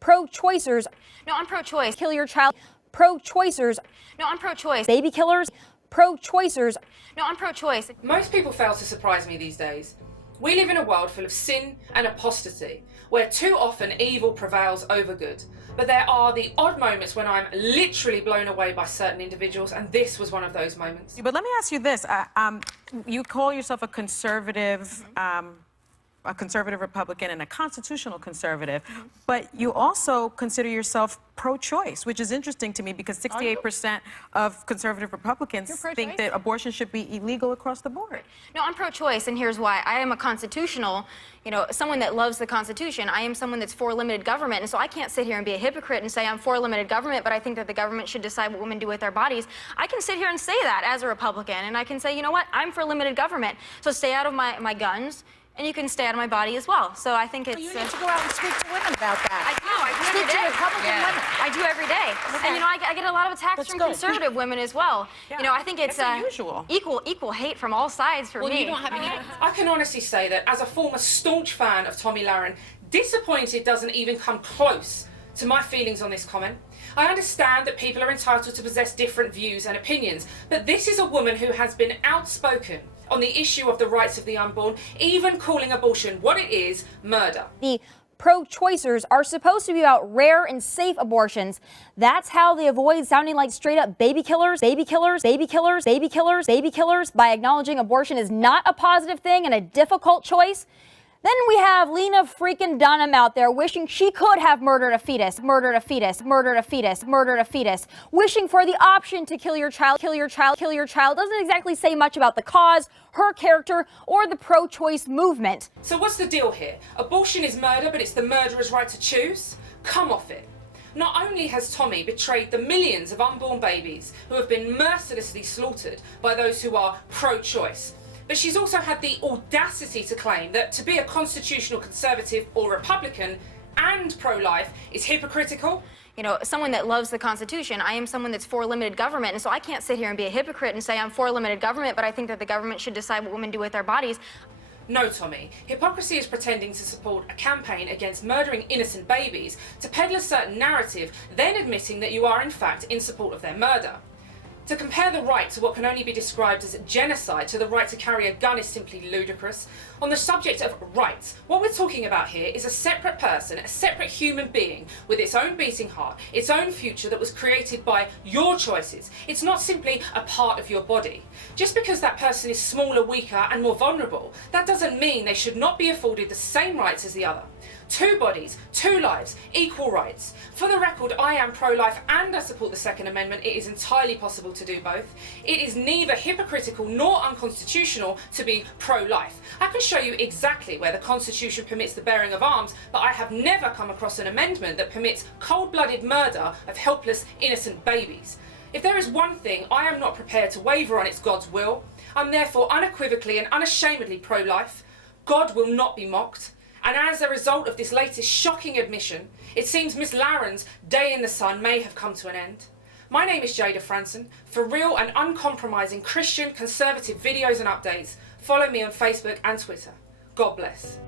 Pro-choicers. No, I'm pro-choice. Kill your child. Pro-choicers. No, I'm pro-choice. Baby killers. Pro-choicers. No, I'm pro-choice. Most people fail to surprise me these days. We live in a world full of sin and apostasy, where too often evil prevails over good. But there are the odd moments when I'm literally blown away by certain individuals, and this was one of those moments. But let me ask you this. You call yourself a conservative Republican and a constitutional conservative, but you also consider yourself pro-choice, which is interesting to me because 68% of conservative Republicans think that abortion should be illegal across the board. No, I'm pro-choice, and here's why. I am a constitutional, someone that loves the Constitution. I am someone that's for limited government, and so I can't sit here and be a hypocrite and say I'm for limited government, but I think that the government should decide what women do with their bodies. I can sit here and say that as a Republican, and I can say, you know what, I'm for limited government, so stay out of my guns, and you can stay out of my body as well. So I think it's... Well, you need to go out and speak to women about that. I do Speak to Republican women. I do every day. Okay. And, I get a lot of attacks from conservative women as well. Yeah. I think it's unusual. Equal hate from all sides for me. You don't have any... I can honestly say that as a former staunch fan of Tomi Lahren, disappointed doesn't even come close to my feelings on this comment. I understand that people are entitled to possess different views and opinions, but this is a woman who has been outspoken on the issue of the rights of the unborn, even calling abortion what it is, murder. The pro-choicers are supposed to be about rare and safe abortions. That's how they avoid sounding like straight up baby killers, baby killers, baby killers, baby killers, baby killers, by acknowledging abortion is not a positive thing and a difficult choice. Then we have Lena freaking Dunham out there wishing she could have murdered a fetus, murdered a fetus, murdered a fetus, murdered a fetus, wishing for the option to kill your child, kill your child, kill your child. Doesn't exactly say much about the cause, her character, or the pro-choice movement. So what's the deal here? Abortion is murder, but it's the murderer's right to choose? Come off it. Not only has Tomi betrayed the millions of unborn babies who have been mercilessly slaughtered by those who are pro-choice, but she's also had the audacity to claim that to be a constitutional conservative or Republican and pro-life is hypocritical. Someone that loves the Constitution. I am someone that's for limited government, and so I can't sit here and be a hypocrite and say I'm for limited government, but I think that the government should decide what women do with their bodies. No, Tomi. Hypocrisy is pretending to support a campaign against murdering innocent babies to peddle a certain narrative, then admitting that you are in fact in support of their murder. To compare the right to what can only be described as genocide to the right to carry a gun is simply ludicrous. On the subject of rights, what we're talking about here is a separate person, a separate human being with its own beating heart, its own future that was created by your choices. It's not simply a part of your body. Just because that person is smaller, weaker and more vulnerable, that doesn't mean they should not be afforded the same rights as the other. Two bodies, two lives, equal rights. For the record, I am pro-life and I support the Second Amendment. It is entirely possible to do both. It is neither hypocritical nor unconstitutional to be pro-life. I can show you exactly where the Constitution permits the bearing of arms, but I have never come across an amendment that permits cold-blooded murder of helpless, innocent babies. If there is one thing I am not prepared to waver on, it's God's will. I'm therefore unequivocally and unashamedly pro-life. God will not be mocked. And as a result of this latest shocking admission, it seems Miss Lahren's day in the sun may have come to an end. My name is Jayda Fransen. For real and uncompromising Christian conservative videos and updates, follow me on Facebook and Twitter. God bless.